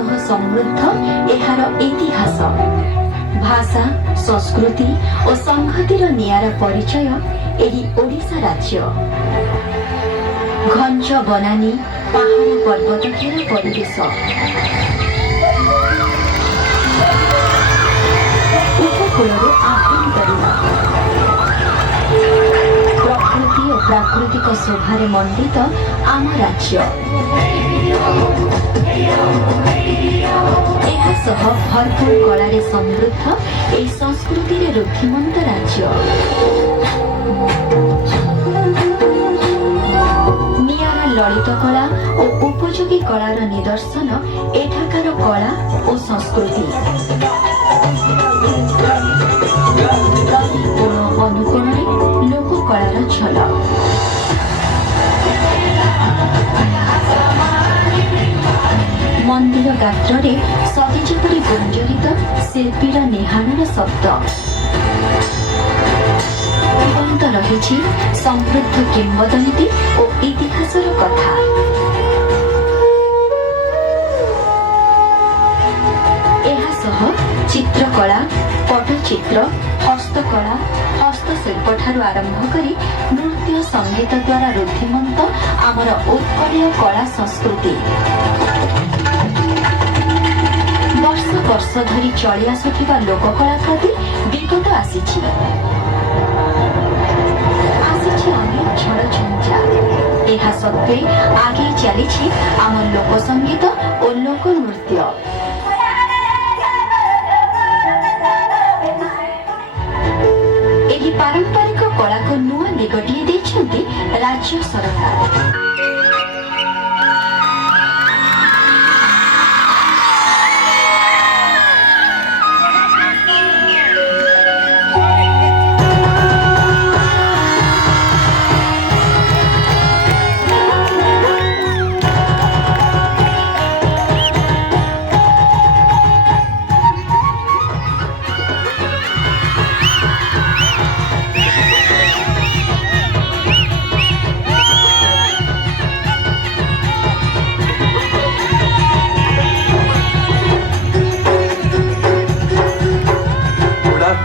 समृद्ध एहार इतिहास भाषा संस्कृति और संहतिर नियारा परिचय एही ओडिशा राज्य। घंच बनानी पहाड़ पर्वत घेरा परिवेश उपकूलर आभ्यंतरीण प्रकृति और प्राकृतिक शोभारे मंडित आम राज्य भरपूर कलारे समृद्ध ए संस्कृति रुद्धिमंत राज्य। नियारा ललित कला और उपयोगी कलार निदर्शन एठाकार कला और संस्कृति। कोण अनुकोणे लोक कलार झलक मंदिर गात्रे सतीजपरी गुंजरित शिल्पीर निहाणर शब्द जीवंत रही समृद्ध किंवदंती और इतिहासर कथा। चित्रकला पटचित्र हस्तकला हस्तशिल्प ठारू आरंभ करी नृत्य संगीत द्वारा रुद्धिमंत आमर उत्कलीय कला संस्कृति वर्ष वर्ष धरी चली आसुथिबा लोककला प्रति विपद आसीछि अनेक झड़ झंझा। एहा सत्वे आगे चलीछि आमर लोक संगीत और लोक नृत्य। एही पारंपरिक कला को नुआ दिगटिए दैछन्ति राज्य सरकार।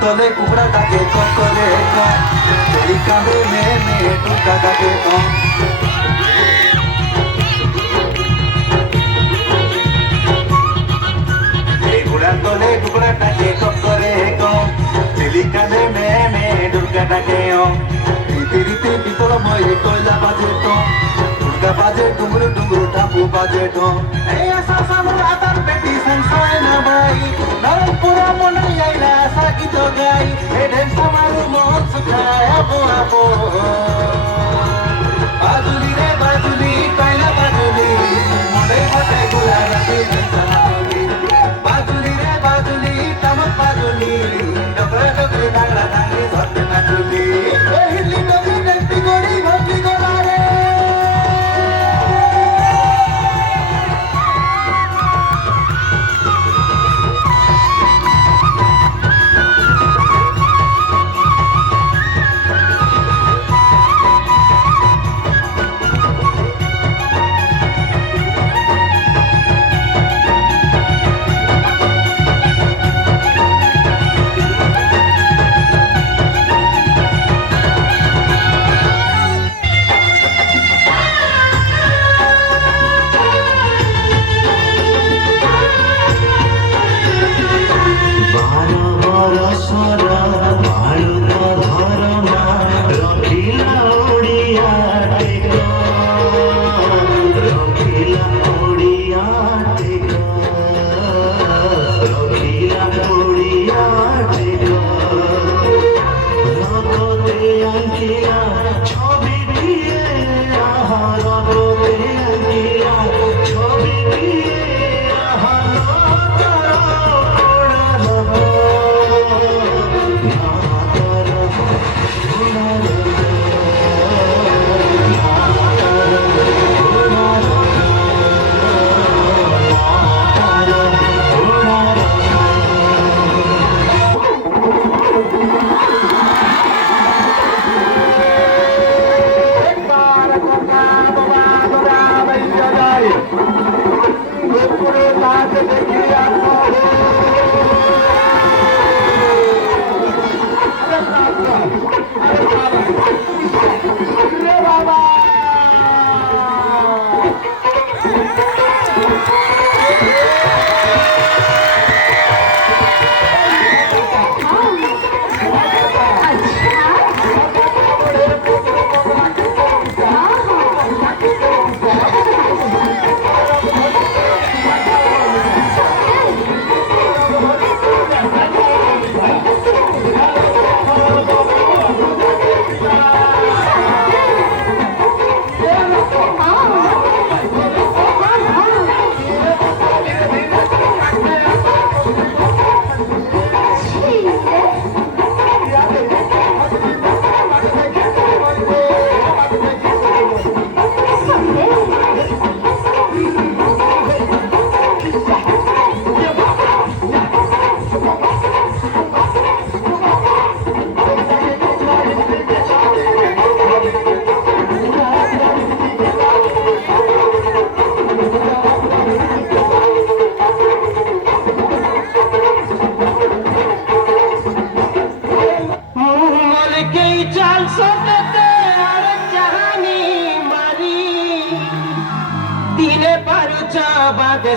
तले कुकड़ा काके कोकोले को तेरी कांदे में टुका काके को ए गुड़ा तले कुकड़ा काके कोकोले को तेरी कांदे में टुका काके को तेरी ते पितल मय कोइला बाजे तो टुका बाजे डुंगरु डुंगरु टापू बाजे तो ए आसा सामर आतार पेटी संसाय ना भाई नरम पूरा मन आइला साकी तो गाई ए ढेर समारू मोर सुखाय आपो आपो बाजुली रे बाजुली पहला बाजुली मोडे मोटे गुला रखी समारूली बाजुली रे बाजुली तमक बाजुली डोकरे डोकरे डांगला डांगली सत्य बाजुली ए हिली डोकरी डंटी गोड़ी भोगी गोला रे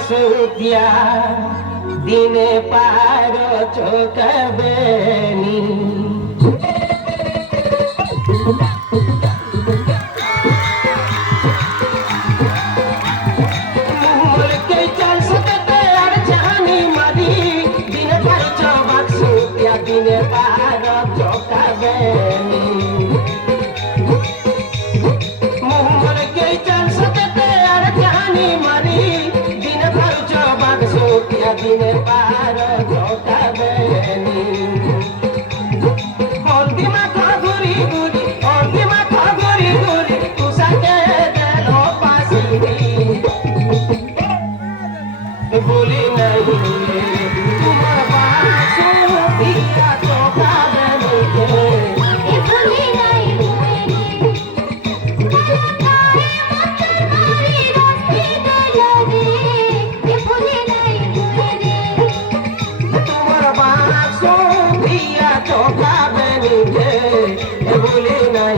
সুতিয়া দিনে পার চোখবেনি দিনে পার চোখবেনি মোহর কে চল सकते আর জানি মারি দিন ভর জবাব সুতিয়া দিনে পার চোখবেনি অন্তিমা ঘুরি ঘুরি অন্তিমা ঘুরি ঘুরি তুসাকে দেন পাশিনি ভুলি নাই তোমার বাসু দিয়া চোখবেনি ভুলি নাই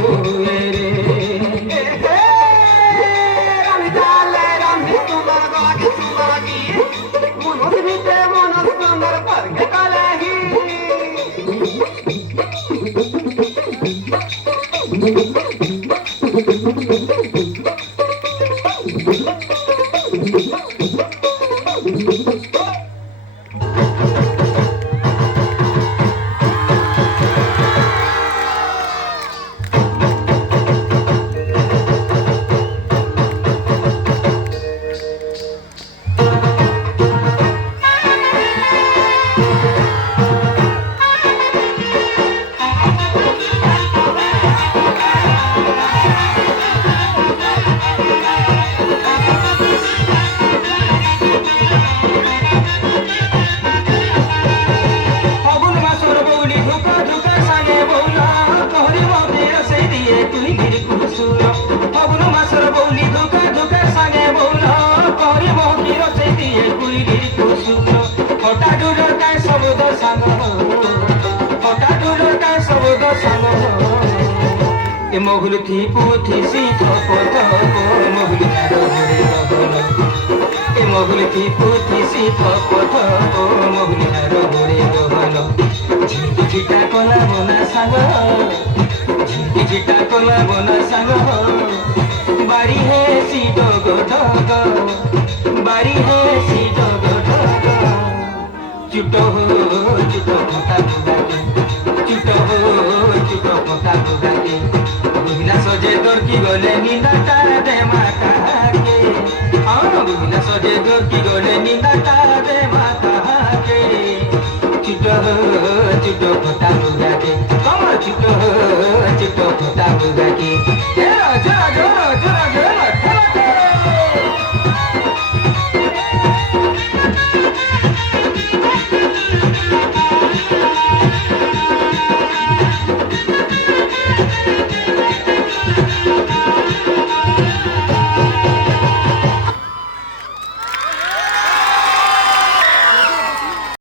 রে আমি তালে রামি তোমার গাকে সুমাগি মনোজ ভিতে মনোজ সুন্দর পরকে কালাহি মহুল থি পুথি সিথ পথ মহুল এ মহুল থি পুথি সিথ পথ মহুল রহরে রহল ঝিটি ঝিটা কলা বনা সাঙ্গ ঝিটি ঝিটা কলা বনা সাঙ্গ বাড়ি হে সিট গো বাড়ি হে